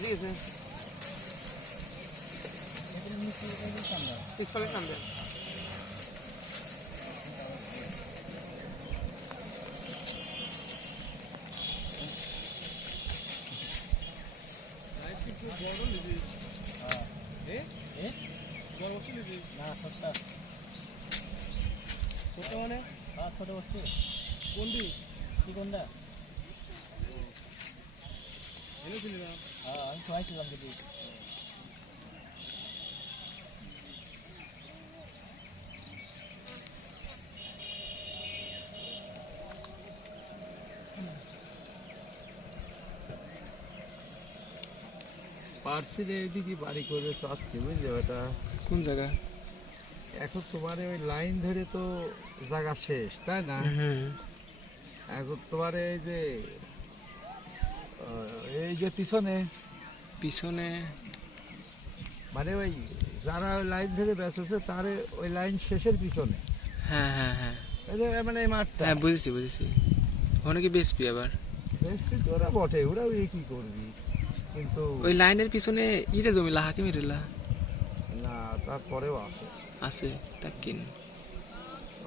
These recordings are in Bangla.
ঠিক আছে পিস্তলে টান দেন ছোট মানে ছোট বস্তু কোনটি কি কোনটা এনেছিলি না আমি খাইছিলাম যদি পার্সিলে এদিকে বাড়ি করে চাচ্ছি বুঝলে ওটা কোন জায়গা এখন তোমার ওই লাইন ধরে তো জায়গা শেষ তাই না এখন তোমার এই যে পিছনে পিছনে মানে ওই যারা ওই লাইন ধরে বেঁচেছে তার ওই লাইন শেষের পিছনে হ্যাঁ হ্যাঁ হ্যাঁ মানে এই মাঠটা হ্যাঁ বুঝেছি বুঝেছি ওখানে কি বেসপি আবার বেসপি তো ওরা বটে ওরাও কি করবি কিন্তু ওই লাইনের পিছনে ইরে জমি হাকিম ইরেলা না তারপরেও আছে আছে তা কিন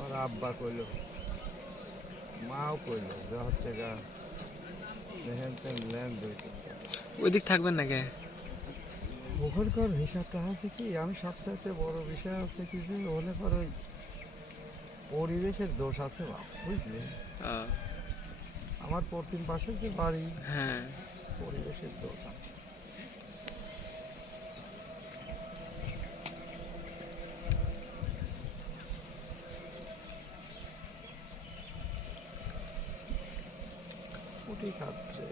ওর আব্বা কইলো মাও কইলো যে হচ্ছে গা ওইদিক থাকবেন না কে ওখানকার হিসাবটা আছে কি আমি সবচাইতে বড় বিষয় আছে কি যে ওখানে পর ওই পরিবেশের দোষ আছে বুঝলি আমার পশ্চিম পাশের যে বাড়ি হ্যাঁ পরিবেশের দোষ আছে ঠিক আছে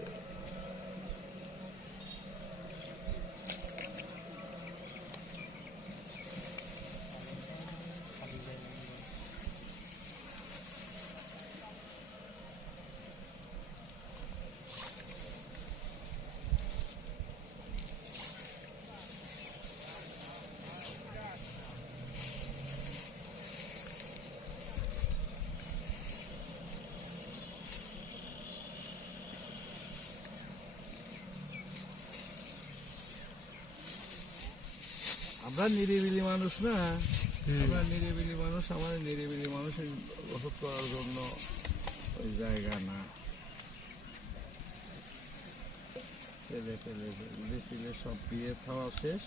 আমরা নিরিবিলি মানুষ না আমরা নিরিবিলি মানুষ আমাদের নিরিবিলি মানুষের ওষুধ করার জন্য ওই জায়গা না ছেলে পেলে সব বিয়ে খাওয়া শেষ